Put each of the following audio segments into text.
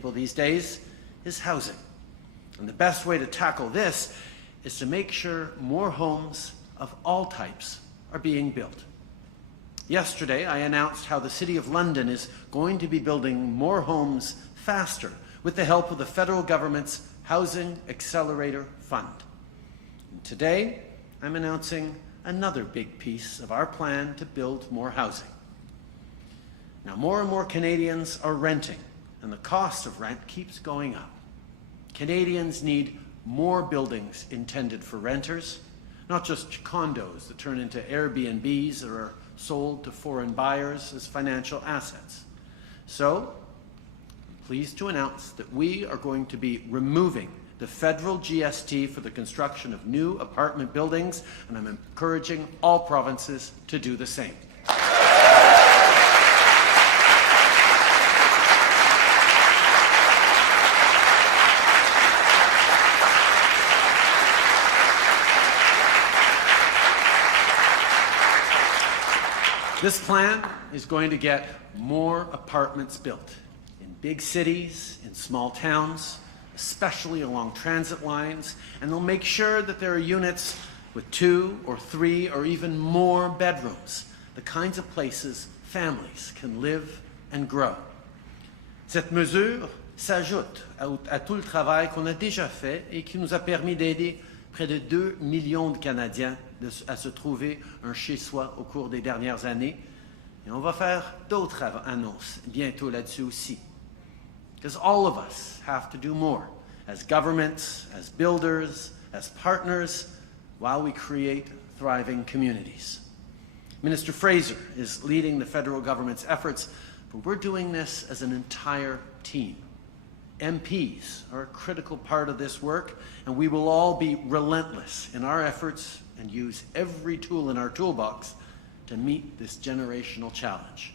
people these days is housing. And the best way to tackle this is to make sure more homes of all types are being built. Yesterday, I announced how the City of London is going to be building more homes faster with the help of the federal government's Housing Accelerator Fund. And today, I'm announcing another big piece of our plan to build more housing. Now, more and more Canadians are renting, and the cost of rent keeps going up. Canadians need more buildings intended for renters, not just condos that turn into Airbnbs or are sold to foreign buyers as financial assets. So, I'm pleased to announce that we are going to be removing the federal GST for the construction of new apartment buildings, and I'm encouraging all provinces to do the same. This plan is going to get more apartments built in big cities, in small towns, especially along transit lines, and they'll make sure that there are units with 2 or 3 or even more bedrooms, the kinds of places families can live and grow. Cette mesure s'ajoute à tout le travail qu'on a déjà fait et qui nous a permis d'aider près de 2 millions de Canadiens à se trouver un chez-soi au cours des dernières années. Et on va faire d'autres annonces bientôt là-dessus aussi. Because all of us have to do more, as governments, as builders, as partners, while we create thriving communities. Minister Fraser is leading the federal government's efforts, but we're doing this as an entire team. MPs are a critical part of this work, and we will all be relentless in our efforts and use every tool in our toolbox to meet this generational challenge.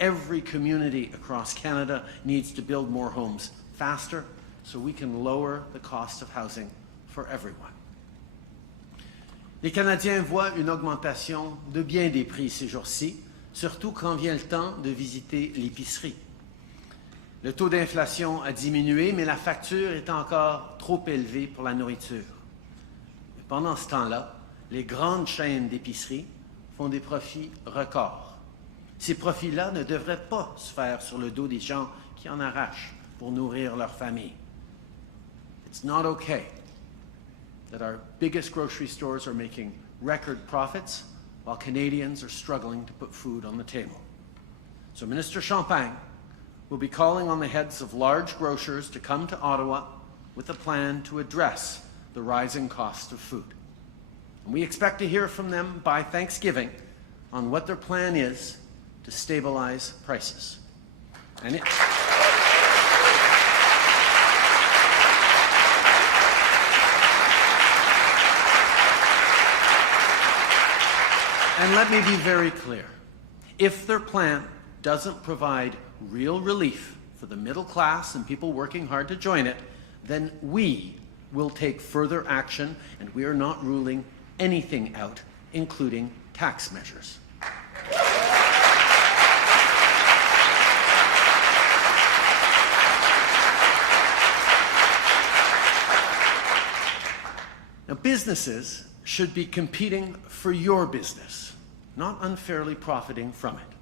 Every community across Canada needs to build more homes faster so we can lower the cost of housing for everyone. Les Canadiens voient une augmentation de bien des prix ces jours-ci, surtout quand vient le temps de visiter l'épicerie. Le taux d'inflation a diminué, mais la facture est encore trop élevée pour la nourriture. Et pendant ce temps-là, les grandes chaînes d'épicerie font des profits records. Ces profits-là ne devraient pas se faire sur le dos des gens qui en arrachent pour nourrir leur famille. It's not okay that our biggest grocery stores are making record profits while Canadians are struggling to put food on the table. So Minister Champagne will be calling on the heads of large grocers to come to Ottawa with a plan to address the rising cost of food. And we expect to hear from them by Thanksgiving on what their plan is to stabilize prices. And let me be very clear. If their plan doesn't provide real relief for the middle class and people working hard to join it, then we will take further action, and we are not ruling anything out, including tax measures. Now, businesses should be competing for your business, not unfairly profiting from it.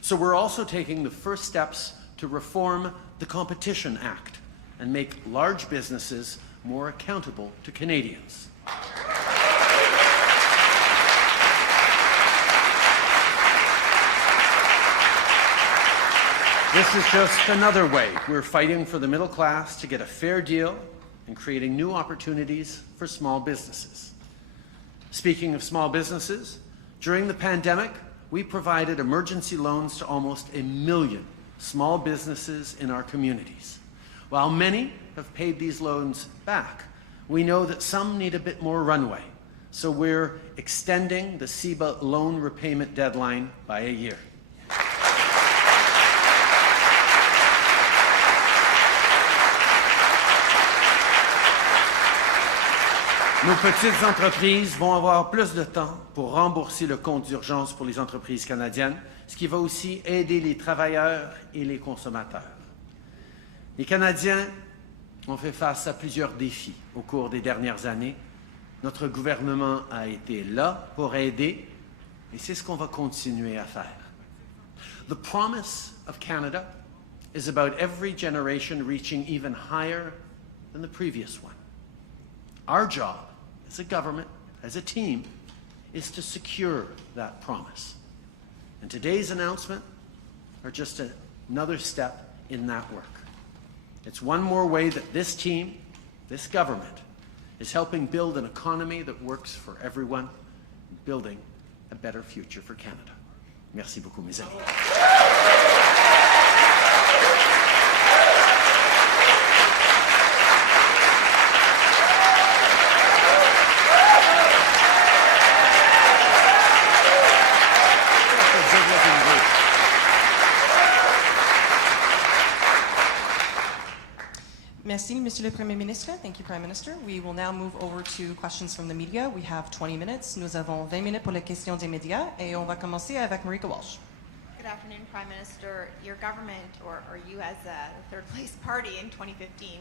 So we're also taking the first steps to reform the Competition Act and make large businesses more accountable to Canadians. This is just another way we're fighting for the middle class to get a fair deal and creating new opportunities for small businesses. Speaking of small businesses, during the pandemic, we provided emergency loans to almost 1 million small businesses in our communities. While many have paid these loans back, we know that some need a bit more runway, so we're extending the CEBA loan repayment deadline by a year. Nos petites entreprises vont avoir plus de temps pour rembourser le compte d'urgence pour les entreprises canadiennes, ce qui va aussi aider les travailleurs et les consommateurs. Les Canadiens ont fait face à plusieurs défis au cours des dernières années. Notre gouvernement a été là pour aider, et c'est ce qu'on va continuer à faire. The promise of Canada is about every generation reaching even higher than the previous one. Our job as a government, as a team, is to secure that promise. And today's announcement are just another step in that work. It's one more way that this team, this government, is helping build an economy that works for everyone, building a better future for Canada. Merci beaucoup, mes amis. Merci, Monsieur le Premier ministre. Thank you, Prime Minister. We will now move over to questions from the media. We have 20 minutes. Nous avons 20 minutes pour les questions des médias et on va commencer avec Marika Walsh. Good afternoon, Prime Minister. Your government, or you as the third place party in 2015,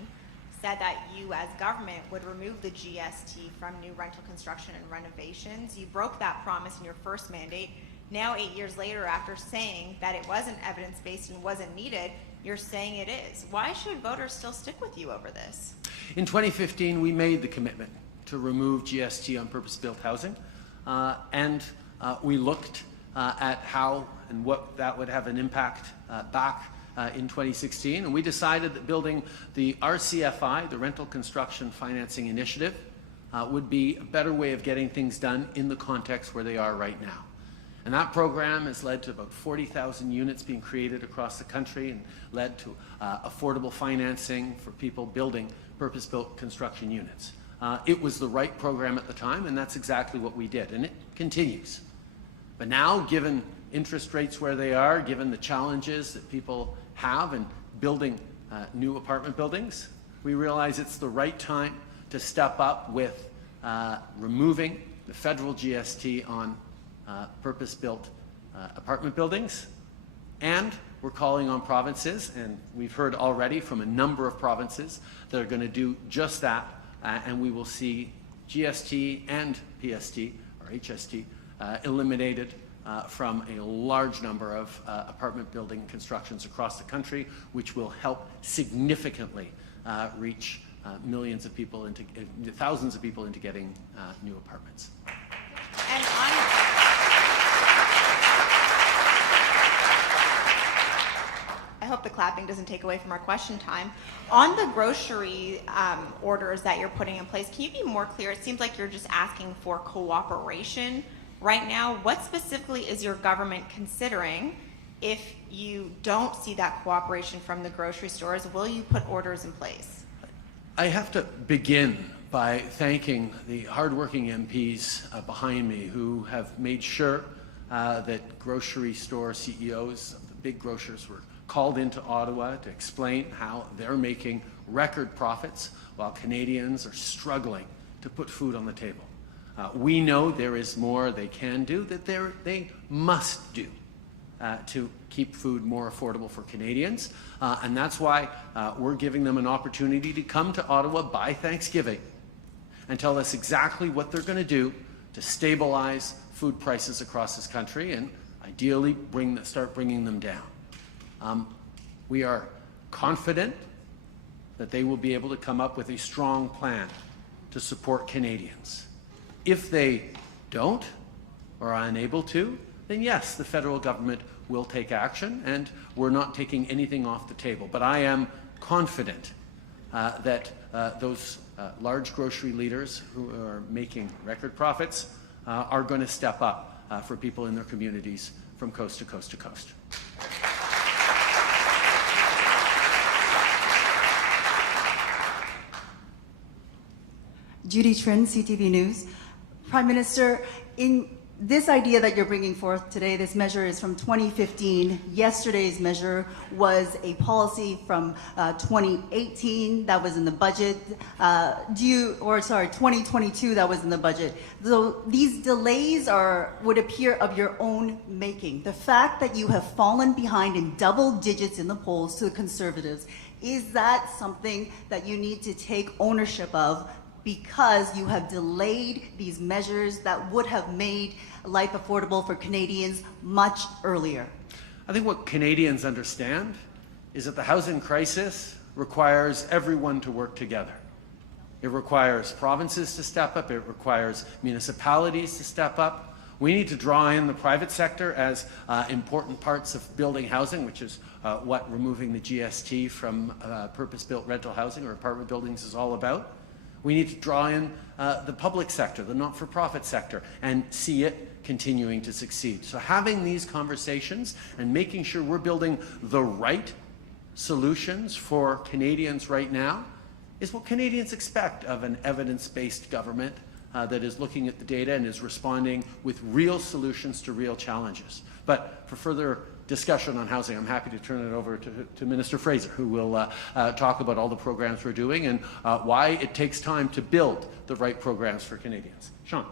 said that you as government would remove the GST from new rental construction and renovations. You broke that promise in your first mandate. Now, 8 years later, after saying that it wasn't evidence-based and wasn't needed, you're saying it is. Why should voters still stick with you over this? In 2015, we made the commitment to remove GST on purpose-built housing, and we looked at how and what that would have an impact back in 2016, and we decided that building the RCFI, the Rental Construction Financing Initiative, would be a better way of getting things done in the context where they are right now. And that program has led to about 40,000 units being created across the country and led to affordable financing for people building purpose-built construction units. It was the right program at the time, and that's exactly what we did, and it continues. But now, given interest rates where they are, given the challenges that people have in building new apartment buildings, we realize it's the right time to step up with removing the federal GST on purpose-built apartment buildings, and we're calling on provinces, and we've heard already from a number of provinces that are going to do just that, and we will see GST and PST, or HST, eliminated from a large number of apartment building constructions across the country, which will help significantly reach millions of people into thousands of people into getting new apartments. And I hope the clapping doesn't take away from our question time. On the grocery orders that you're putting in place, can you be more clear? It seems like you're just asking for cooperation right now. What specifically is your government considering if you don't see that cooperation from the grocery stores? Will you put orders in place? I have to begin by thanking the hardworking MPs behind me who have made sure that grocery store CEOs of the big grocers were called into Ottawa to explain how they're making record profits while Canadians are struggling to put food on the table. We know there is more they can do, that they must do to keep food more affordable for Canadians. And that's why we're giving them an opportunity to come to Ottawa by Thanksgiving and tell us exactly what they're going to do to stabilize food prices across this country and ideally start bringing them down. We are confident that they will be able to come up with a strong plan to support Canadians. If they don't or are unable to, then yes, the federal government will take action, and we're not taking anything off the table. But I am confident that those large grocery leaders who are making record profits are going to step up for people in their communities from coast to coast to coast. Judy Trin, CTV News. Prime Minister, in this idea that you're bringing forth today, this measure is from 2015. Yesterday's measure was a policy from 2018 that was in the budget. 2022 that was in the budget. So these delays would appear of your own making. The fact that you have fallen behind in double digits in the polls to the Conservatives Is that something that you need to take ownership of because you have delayed these measures that would have made life affordable for Canadians much earlier? I think what Canadians understand is that the housing crisis requires everyone to work together. It requires provinces to step up. It requires municipalities to step up. We need to draw in the private sector as important parts of building housing, which is what removing the GST from purpose-built rental housing or apartment buildings is all about. We need to draw in the public sector, the not-for-profit sector, and see it continuing to succeed. So having these conversations and making sure we're building the right solutions for Canadians right now is what Canadians expect of an evidence-based government that is looking at the data and is responding with real solutions to real challenges. But for further discussion on housing, I'm happy to turn it over to Minister Fraser, who will talk about all the programs we're doing and why it takes time to build the right programs for Canadians. Sean.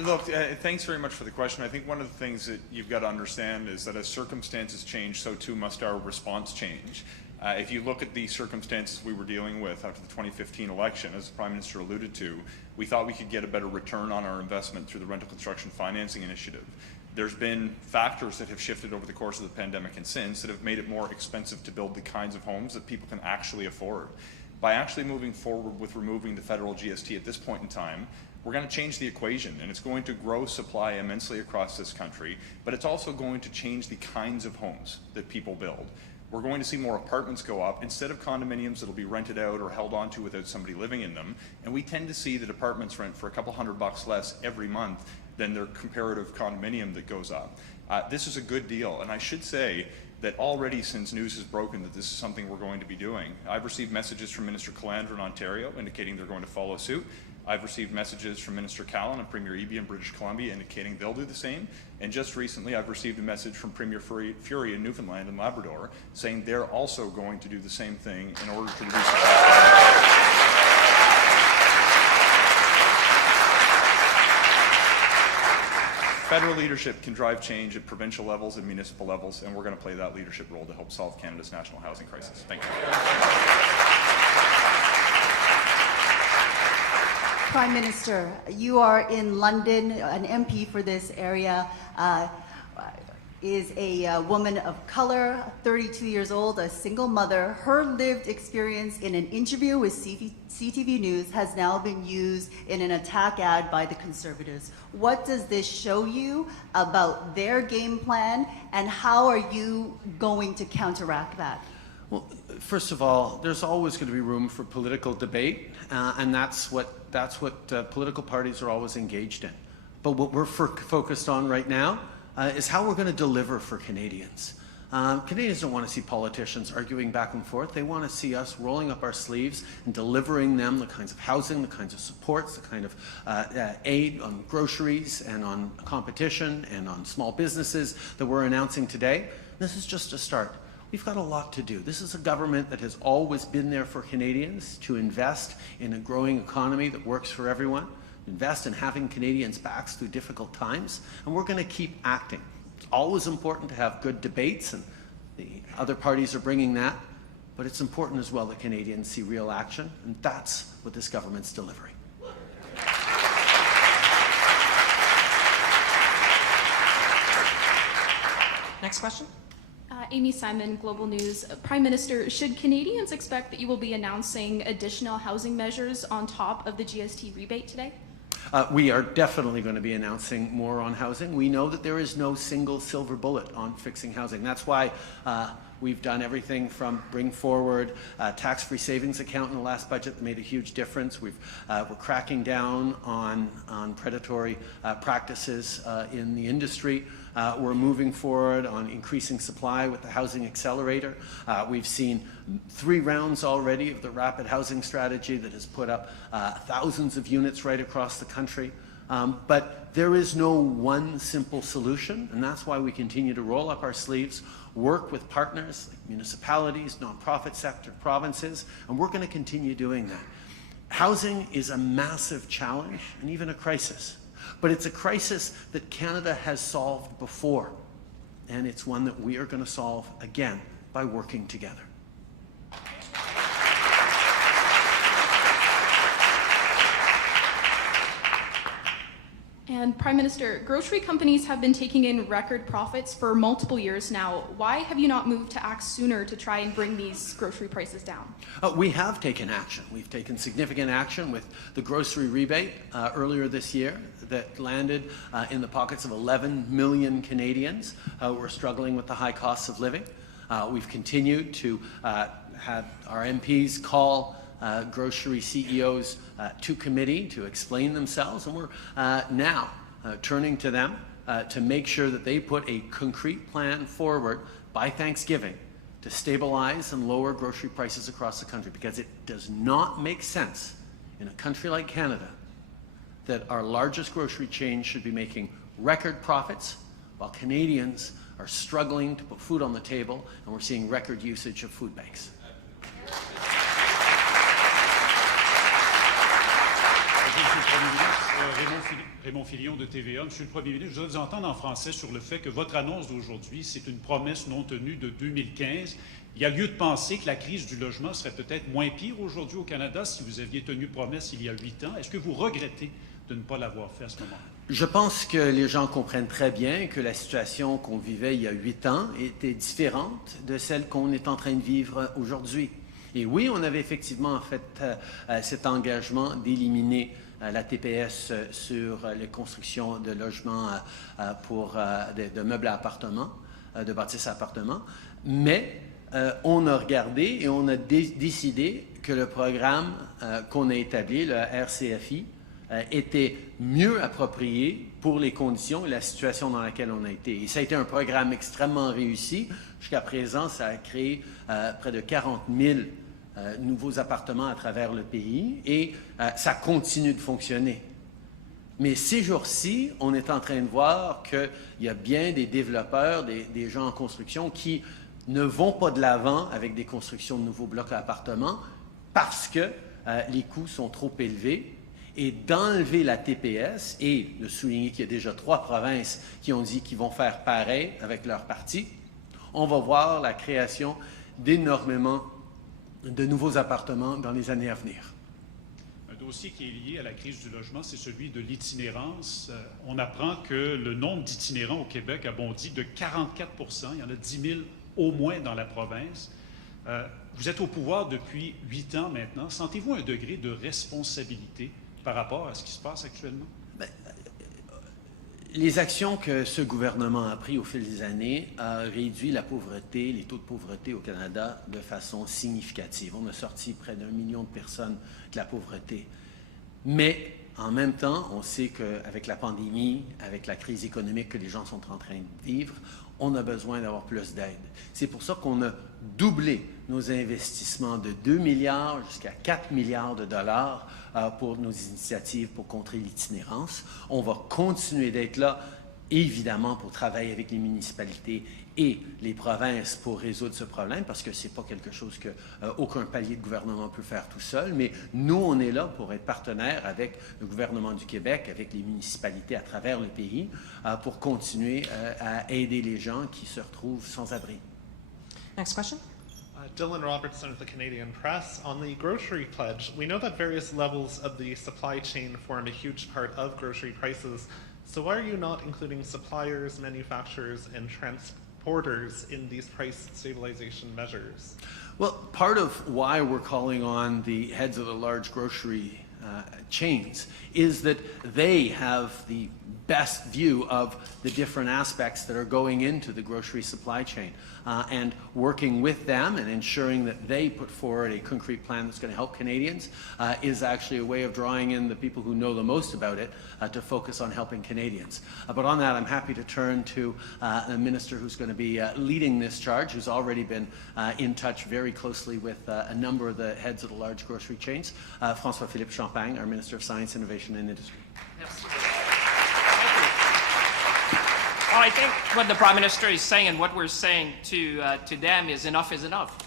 Look, thanks very much for the question. I think one of the things that you've got to understand is that as circumstances change, so too must our response change. If you look at the circumstances we were dealing with after the 2015 election, as the Prime Minister alluded to, we thought we could get a better return on our investment through the rental construction financing initiative. There's been factors that have shifted over the course of the pandemic and since that have made it more expensive to build the kinds of homes that people can actually afford. By actually moving forward with removing the federal GST at this point in time, we're going to change the equation, and it's going to grow supply immensely across this country, but it's also going to change the kinds of homes that people build. We're going to see more apartments go up instead of condominiums that'll be rented out or held onto without somebody living in them, and we tend to see that apartments rent for a couple $100 less every month than their comparative condominium that goes up. This is a good deal, and I should say that already since news has broken that this is something we're going to be doing, I've received messages from Minister Calandra in Ontario indicating they're going to follow suit. I've received messages from Minister Callan and Premier Eby in British Columbia indicating they'll do the same. And just recently, I've received a message from Premier Fury in Newfoundland and Labrador saying they're also going to do the same thing in order to reduce the cost. Federal leadership can drive change at provincial levels and municipal levels, and we're going to play that leadership role to help solve Canada's national housing crisis. Thank you. Prime Minister, you are in London, an MP for this area, is a woman of color, 32 years old, a single mother. Her lived experience in an interview with CTV News has now been used in an attack ad by the Conservatives. What does this show you about their game plan, and how are you going to counteract that? Well, first of all, there's always going to be room for political debate, and that's what political parties are always engaged in. But what we're focused on right now is how we're going to deliver for Canadians. Canadians don't want to see politicians arguing back and forth. They want to see us rolling up our sleeves and delivering them the kinds of housing, the kinds of supports, the kind of aid on groceries and on competition and on small businesses that we're announcing today. This is just a start. We've got a lot to do. This is a government that has always been there for Canadians, to invest in a growing economy that works for everyone, invest in having Canadians' backs through difficult times, and we're going to keep acting. It's always important to have good debates, and the other parties are bringing that, but it's important as well that Canadians see real action, and that's what this government's delivering. Next question. Amy Simon, Global News. Prime Minister, should Canadians expect that you will be announcing additional housing measures on top of the GST rebate today? We are definitely going to be announcing more on housing. We know that there is no single silver bullet on fixing housing. That's why we've done everything from bring forward a tax-free savings account in the last budget that made a huge difference. We're cracking down on predatory practices in the industry. We're moving forward on increasing supply with the Housing Accelerator. We've seen 3 rounds already of the Rapid Housing Strategy that has put up thousands of units right across the country. But there is no one simple solution, and that's why we continue to roll up our sleeves, work with partners like municipalities, nonprofit sector, provinces, and we're going to continue doing that. Housing is a massive challenge and even a crisis. But it's a crisis that Canada has solved before. and it's one that we are going to solve again by working together. And Prime Minister, grocery companies have been taking in record profits for multiple years now. Why have you not moved to act sooner to try and bring these grocery prices down? We have taken action. We've taken significant action with the grocery rebate earlier this year that landed in the pockets of 11 million Canadians who are struggling with the high costs of living. We've continued to have our MPs call grocery CEOs to committee to explain themselves, and we're now turning to them to make sure that they put a concrete plan forward by Thanksgiving to stabilize and lower grocery prices across the country, because it does not make sense in a country like Canada that our largest grocery chain should be making record profits while Canadians are struggling to put food on the table, and we're seeing record usage of food banks. Raymond Filion de TVA. Monsieur le Premier ministre, je voudrais vous entendre en français sur le fait que votre annonce d'aujourd'hui, c'est une promesse non tenue de 2015. Il y a lieu de penser que la crise du logement serait peut-être moins pire aujourd'hui au Canada si vous aviez tenu promesse il y a 8 ans. Est-ce que vous regrettez de ne pas l'avoir fait à ce moment-là? Je pense que les gens comprennent très bien que la situation qu'on vivait il y a 8 ans était différente de celle qu'on est en train de vivre aujourd'hui. Et oui, on avait effectivement fait cet engagement d'éliminer la TPS sur les constructions de logements de meubles à appartements, de bâtisses à appartements, mais on a regardé et on a décidé que le programme qu'on a établi, le RCFI, était mieux approprié pour les conditions et la situation dans laquelle on a été. Et ça a été un programme extrêmement réussi. Jusqu'à présent, ça a créé près de 40 000 nouveaux appartements à travers le pays et ça continue de fonctionner. Mais ces jours-ci, on est en train de voir qu'il y a bien des développeurs, des gens en construction qui ne vont pas de l'avant avec des constructions de nouveaux blocs à appartements parce que les coûts sont trop élevés. Et d'enlever la TPS et de souligner qu'il y a déjà 3 provinces qui ont dit qu'ils vont faire pareil avec leur parti, on va voir la création d'énormément de nouveaux appartements dans les années à venir. Un dossier qui est lié à la crise du logement, c'est celui de l'itinérance. On apprend que le nombre d'itinérants au Québec a bondi de 44 %. Il y en a 10 000 au moins dans la province. Vous êtes au pouvoir depuis 8 ans maintenant. Sentez-vous un degré de responsabilité par rapport à ce qui se passe actuellement? Les actions que ce gouvernement a prises au fil des années ont réduit la pauvreté, les taux de pauvreté au Canada de façon significative. On a sorti près d'1 million de personnes de la pauvreté. Mais en même temps, on sait qu'avec la pandémie, avec la crise économique que les gens sont en train de vivre, on a besoin d'avoir plus d'aide. C'est pour ça qu'on a doublé nos investissements de 2 milliards jusqu'à 4 milliards de dollars pour nos initiatives pour contrer l'itinérance. On va continuer d'être là, évidemment, pour travailler avec les municipalités et les provinces pour résoudre ce problème, parce que ce n'est pas quelque chose qu'aucun palier de gouvernement peut faire tout seul, mais nous, on est là pour être partenaires avec le gouvernement du Québec, avec les municipalités à travers le pays, pour continuer à aider les gens qui se retrouvent sans abri. Next question. Dylan Robertson of the Canadian Press. On the grocery pledge, we know that various levels of the supply chain form a huge part of grocery prices. So why are you not including suppliers, manufacturers, and transporters in these price stabilization measures? Well, part of why we're calling on the heads of the large grocery chains is that they have the best view of the different aspects that are going into the grocery supply chain. And working with them and ensuring that they put forward a concrete plan that's going to help Canadians is actually a way of drawing in the people who know the most about it to focus on helping Canadians. But on that, I'm happy to turn to a minister who's going to be leading this charge, who's already been in touch very closely with a number of the heads of the large grocery chains, François-Philippe, our Minister of Science, Innovation and Industry. Merci. Well, I think what the Prime Minister is saying and what we're saying to them is enough is enough.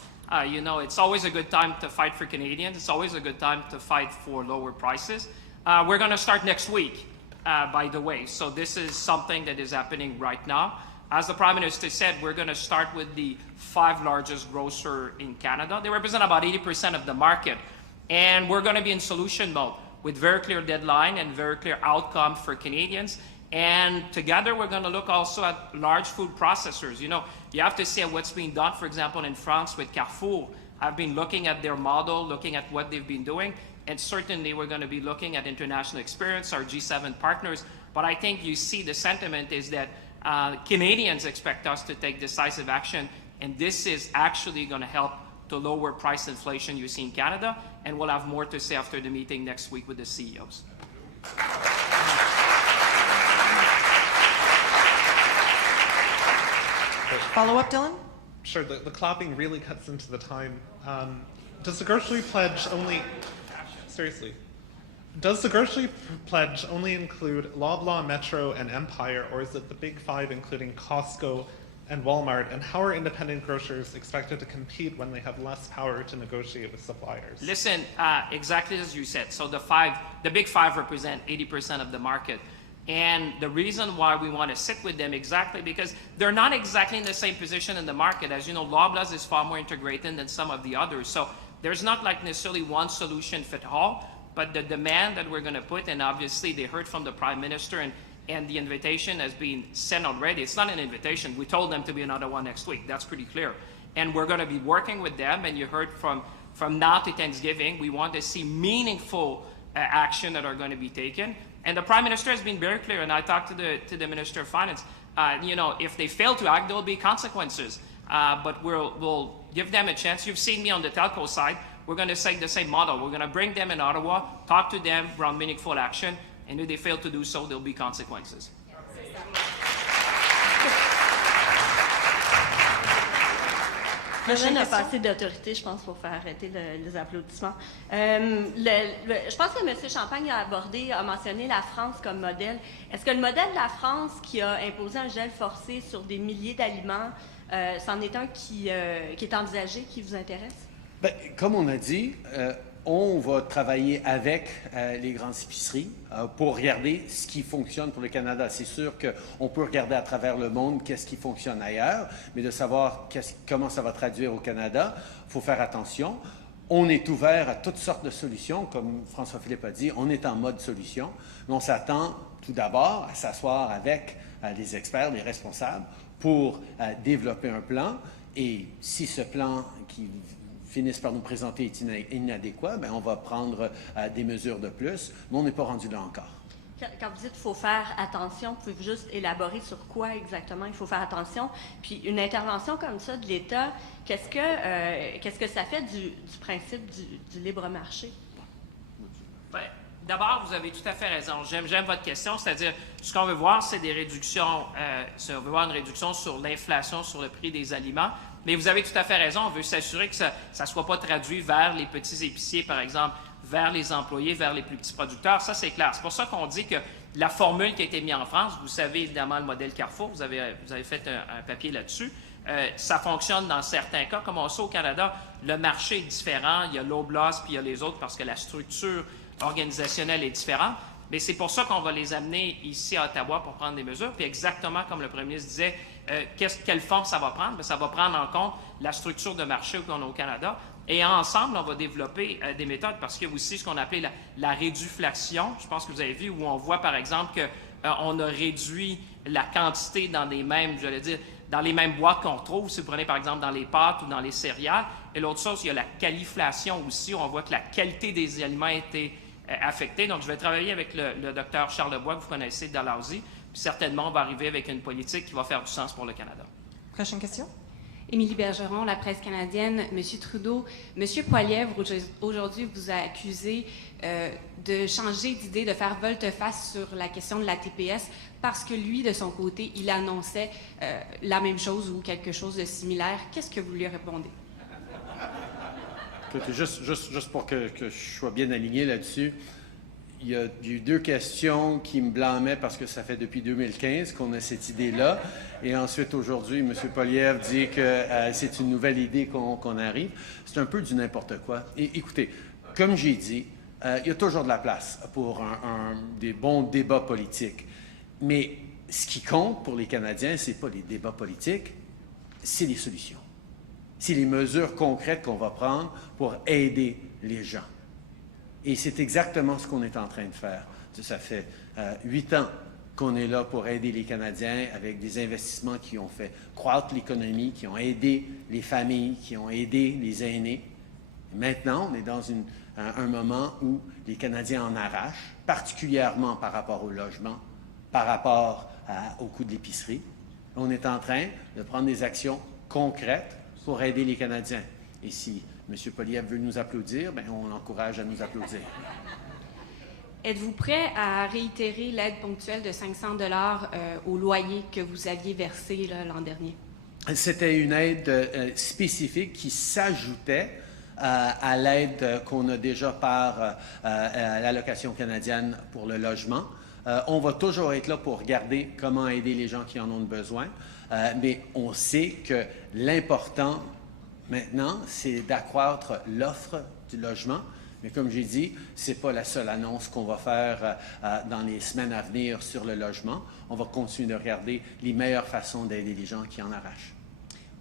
You know, it's always a good time to fight for Canadians. It's always a good time to fight for lower prices. We're going to start next week, by the way. So this is something that is happening right now. as the Prime Minister said, we're going to start with the 5 largest grocers in Canada. They represent about 80% of the market. And we're going to be in solution mode with very clear deadline and very clear outcome for Canadians. And together, we're going to look also at large food processors. You know, you have to see what's being done, for example, in France with Carrefour. I've been looking at their model, looking at what they've been doing, and certainly we're going to be looking at international experience, our G7 partners. But I think you see the sentiment is that Canadians expect us to take decisive action, and this is actually going to help to lower price inflation you see in Canada, and we'll have more to say after the meeting next week with the CEOs. Follow-up, Dylan? Sure, the clapping really cuts into the time. Does the grocery pledge only... Seriously. Does the grocery pledge only include Loblaw, Metro, and Empire, or is it the big 5 including Costco and Walmart? And how are independent grocers expected to compete when they have less power to negotiate with suppliers? Listen, exactly as you said. So the big 5 represent 80% of the market. And the reason why we want to sit with them exactly because they're not exactly in the same position in the market. As you know, Loblaws is far more integrated than some of the others. So there's not like necessarily one solution fit all, but the demand that we're going to put, and obviously they heard from the Prime Minister, and the invitation has been sent already. It's not an invitation. We told them to be another one next week. That's pretty clear. And we're going to be working with them, and you heard from now to Thanksgiving, we want to see meaningful action that are going to be taken. And the Prime Minister has been very clear, and I talked to the Minister of Finance. You know, if they fail to act, there will be consequences. But we'll give them a chance. You've seen me on the telco side. We're going to take the same model. We're going to bring them in Ottawa, talk to them around meaningful action, and if they fail to do so, there will be consequences. Freeland a pas assez d'autorité, je pense, pour faire arrêter les applaudissements. Je pense que M. Champagne a mentionné la France comme modèle. Est-ce que le modèle de la France qui a imposé un gel forcé sur des milliers d'aliments, c'en est un qui est envisagé, qui vous intéresse? Bien, comme on a dit, on va travailler avec les grandes épiceries pour regarder ce qui fonctionne pour le Canada. C'est sûr qu'on peut regarder à travers le monde qu'est-ce qui fonctionne ailleurs, mais de savoir comment ça va traduire au Canada, il faut faire attention. On est ouvert à toutes sortes de solutions, comme François-Philippe a dit, on est en mode solution, mais on s'attend tout d'abord à s'asseoir avec les experts, les responsables, pour développer un plan, et si ce plan qui finissent par nous présenter est inadéquat, bien, on va prendre des mesures de plus, mais on n'est pas rendu là encore. Quand vous dites qu'il faut faire attention, pouvez-vous juste élaborer sur quoi exactement il faut faire attention? Puis une intervention comme ça de l'État, qu'est-ce que ça fait du principe du libre marché? Bien, d'abord, vous avez tout à fait raison. J'aime votre question, c'est-à-dire ce qu'on veut voir, c'est des réductions, on veut voir une réduction sur l'inflation, sur le prix des aliments. Mais vous avez tout à fait raison, on veut s'assurer que ça ne soit pas traduit vers les petits épiciers, par exemple, vers les employés, vers les plus petits producteurs. Ça, c'est clair. C'est pour ça qu'on dit que la formule qui a été mise en France, vous savez évidemment le modèle Carrefour, vous avez fait un papier là-dessus, ça fonctionne dans certains cas. Comme on sait au Canada, le marché est différent. Il y a l'Oblast puis il y a les autres parce que la structure organisationnelle est différente. Mais c'est pour ça qu'on va les amener ici à Ottawa pour prendre des mesures. Puis exactement comme le premier ministre disait, quelle forme ça va prendre? Bien, ça va prendre en compte la structure de marché qu'on a au Canada. Et ensemble, on va développer des méthodes parce qu'il y a aussi ce qu'on appelle la réduflation. Je pense que vous avez vu où on voit par exemple qu'on a réduit la quantité dans les mêmes, dans les mêmes boîtes qu'on trouve. Si vous prenez par exemple dans les pâtes ou dans les céréales. Et l'autre chose, il y a la qualiflation aussi. Où on voit que la qualité des aliments a été affectée. Donc, je vais travailler avec le docteur Charles Lebois, que vous connaissez de Dalhousie. Puis certainement, on va arriver avec une politique qui va faire du sens pour le Canada. Prochaine question. Émilie Bergeron, la presse canadienne. Monsieur Trudeau, Monsieur Poilievre, aujourd'hui, vous a accusé de changer d'idée, de faire volte-face sur la question de la TPS parce que lui, de son côté, il annonçait la même chose ou quelque chose de similaire. Qu'est-ce que vous lui répondez? Écoutez, juste pour que je sois bien aligné là-dessus, il y a eu 2 questions qui me blâmaient parce que ça fait depuis 2015 qu'on a cette idée-là. Et ensuite, aujourd'hui, M. Poilievre dit que c'est une nouvelle idée qu'on arrive. C'est un peu du n'importe quoi. Et écoutez, comme j'ai dit, il y a toujours de la place pour des bons débats politiques. Mais ce qui compte pour les Canadiens, ce n'est pas les débats politiques, c'est les solutions. C'est les mesures concrètes qu'on va prendre pour aider les gens. Et c'est exactement ce qu'on est en train de faire. Ça fait 8 ans qu'on est là pour aider les Canadiens avec des investissements qui ont fait croître l'économie, qui ont aidé les familles, qui ont aidé les aînés. Maintenant, on est dans un moment où les Canadiens en arrachent, particulièrement par rapport au logement, par rapport au coût de l'épicerie. On est en train de prendre des actions concrètes pour aider les Canadiens. Et si M. Poilievre veut nous applaudir, bien, on l'encourage à nous applaudir. Êtes-vous prêt à réitérer l'aide ponctuelle de 500 $ au loyer que vous aviez versé l'an dernier? C'était une aide spécifique qui s'ajoutait à l'aide qu'on a déjà par l'allocation canadienne pour le logement. On va toujours être là pour regarder comment aider les gens qui en ont besoin, mais on sait que l'important maintenant, c'est d'accroître l'offre du logement. Mais comme j'ai dit, ce n'est pas la seule annonce qu'on va faire dans les semaines à venir sur le logement. On va continuer de regarder les meilleures façons d'aider les gens qui en arrachent.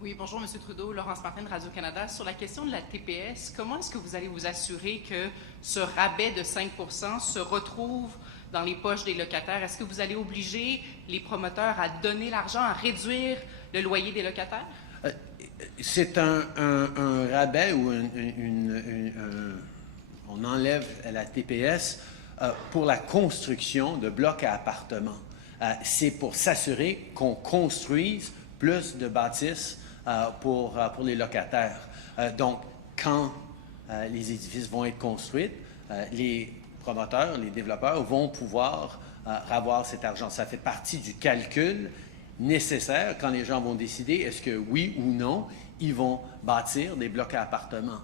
Oui, bonjour, M. Trudeau. Laurence Martin de Radio-Canada. Sur la question de la TPS, comment est-ce que vous allez vous assurer que ce rabais de 5 % se retrouve dans les poches des locataires? Est-ce que vous allez obliger les promoteurs à donner l'argent, à réduire le loyer des locataires? C'est un rabais ou on enlève la TPS pour la construction de blocs à appartements. C'est pour s'assurer qu'on construise plus de bâtisses pour les locataires. Donc, quand les édifices vont être construits, les promoteurs, les développeurs vont pouvoir avoir cet argent. Ça fait partie du calcul nécessaire quand les gens vont décider est-ce que oui ou non, ils vont bâtir des blocs à appartements.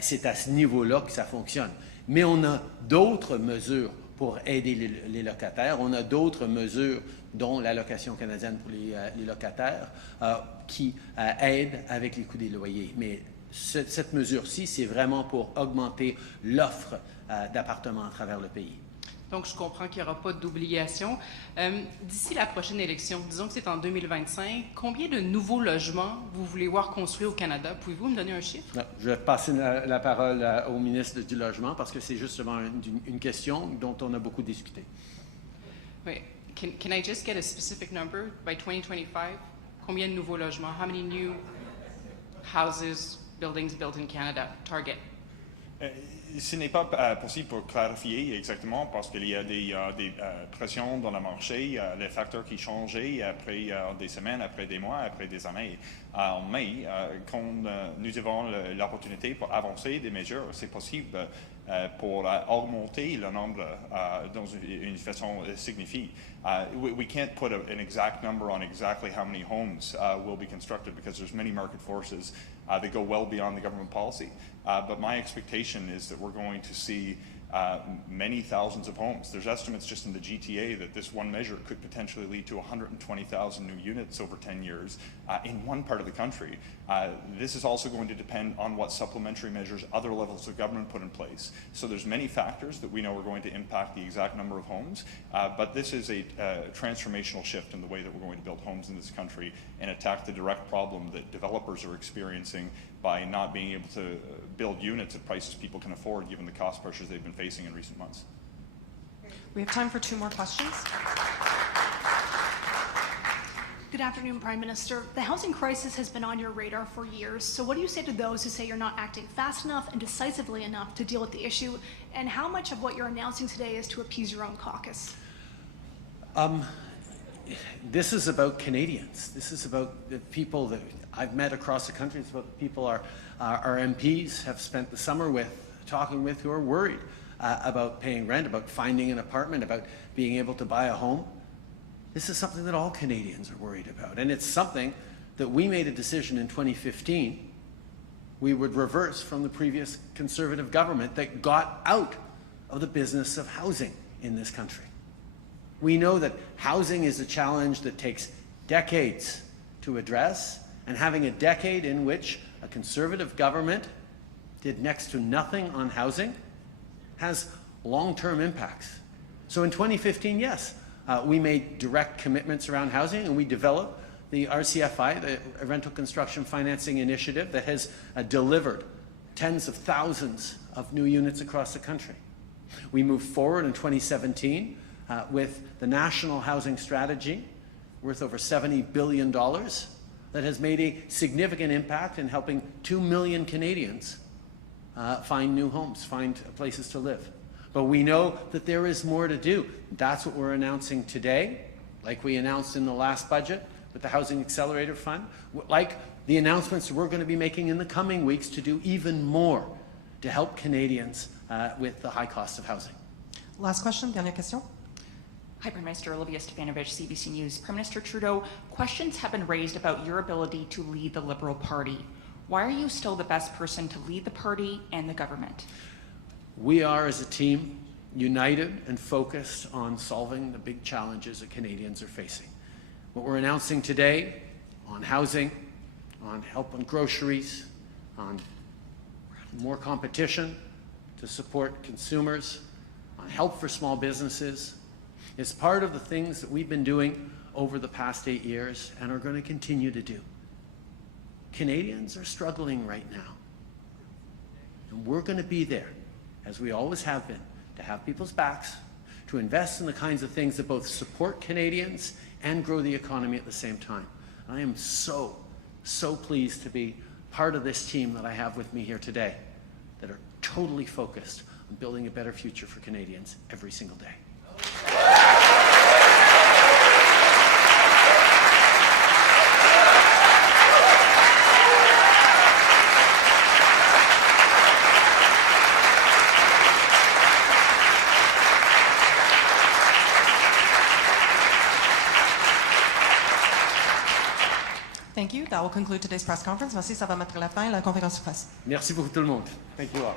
C'est à ce niveau-là que ça fonctionne. Mais on a d'autres mesures pour aider les locataires. On a d'autres mesures, dont l'allocation canadienne pour les locataires, qui aident avec les coûts des loyers. Mais cette mesure-ci, c'est vraiment pour augmenter l'offre d'appartements à travers le pays. Donc, je comprends qu'il n'y aura pas d'obligation. D'ici la prochaine élection, disons que c'est en 2025, combien de nouveaux logements vous voulez voir construits au Canada? Pouvez-vous me donner un chiffre? Non, je vais passer la parole au ministre du Logement parce que c'est justement une question dont on a beaucoup discuté. Oui. Can I just get a specific number? By 2025, combien de nouveaux logements? How many new houses, buildings built in Canada? Target. Ce n'est pas possible pour clarifier exactement parce qu'il y a des pressions dans le marché, les facteurs qui changent après des semaines, après des mois, après des années. En mai, quand nous avons l'opportunité pour avancer des mesures, c'est possible pour augmenter le nombre dans une façon significative. We can't put an exact number on exactly how many homes will be constructed because there's many market forces that go well beyond the government policy. But my expectation is that we're going to see many thousands of homes. There's estimates just in the GTA that this one measure could potentially lead to 120,000 new units over 10 years in one part of the country. This is also going to depend on what supplementary measures other levels of government put in place. So there's many factors that we know are going to impact the exact number of homes, but this is a transformational shift in the way that we're going to build homes in this country and attack the direct problem that developers are experiencing by not being able to build units at prices people can afford given the cost pressures they've been facing in recent months. We have time for 2 more questions. Good afternoon, Prime Minister. The housing crisis has been on your radar for years. So what do you say to those who say you're not acting fast enough and decisively enough to deal with the issue? And how much of what you're announcing today is to appease your own caucus? This is about Canadians. This is about the people that I've met across the country. It's about the people our MPs have spent the summer talking with, who are worried about paying rent, about finding an apartment, about being able to buy a home. This is something that all Canadians are worried about. And it's something that we made a decision in 2015 we would reverse from the previous Conservative government that got out of the business of housing in this country. We know that housing is a challenge that takes decades to address, and having a decade in which a Conservative government did next to nothing on housing has long-term impacts. So in 2015, yes, we made direct commitments around housing, and we developed the RCFI, the Rental Construction Financing Initiative, that has delivered tens of thousands of new units across the country. We moved forward in 2017 with the National Housing Strategy, worth over $70 billion, that has made a significant impact in helping 2 million Canadians find new homes, find places to live. But we know that there is more to do. That's what we're announcing today, like we announced in the last budget with the Housing Accelerator Fund, like the announcements we're going to be making in the coming weeks to do even more to help Canadians with the high cost of housing. Last question, dernière question. Hi, Prime Minister. Olivia Stefanovich, CBC News. Prime Minister Trudeau, questions have been raised about your ability to lead the Liberal Party. Why are you still the best person to lead the party and the government? We are, as a team, united and focused on solving the big challenges that Canadians are facing. What we're announcing today on housing, on help on groceries, on more competition to support consumers, on help for small businesses, is part of the things that we've been doing over the past 8 years and are going to continue to do. Canadians are struggling right now. And we're going to be there, as we always have been, to have people's backs, to invest in the kinds of things that both support Canadians and grow the economy at the same time. I am so pleased to be part of this team that I have with me here today, that are totally focused on building a better future for Canadians every single day. Thank you. That will conclude today's press conference. Merci, ça va mettre la fin à la conférence de presse. Merci beaucoup tout le monde. Thank you all.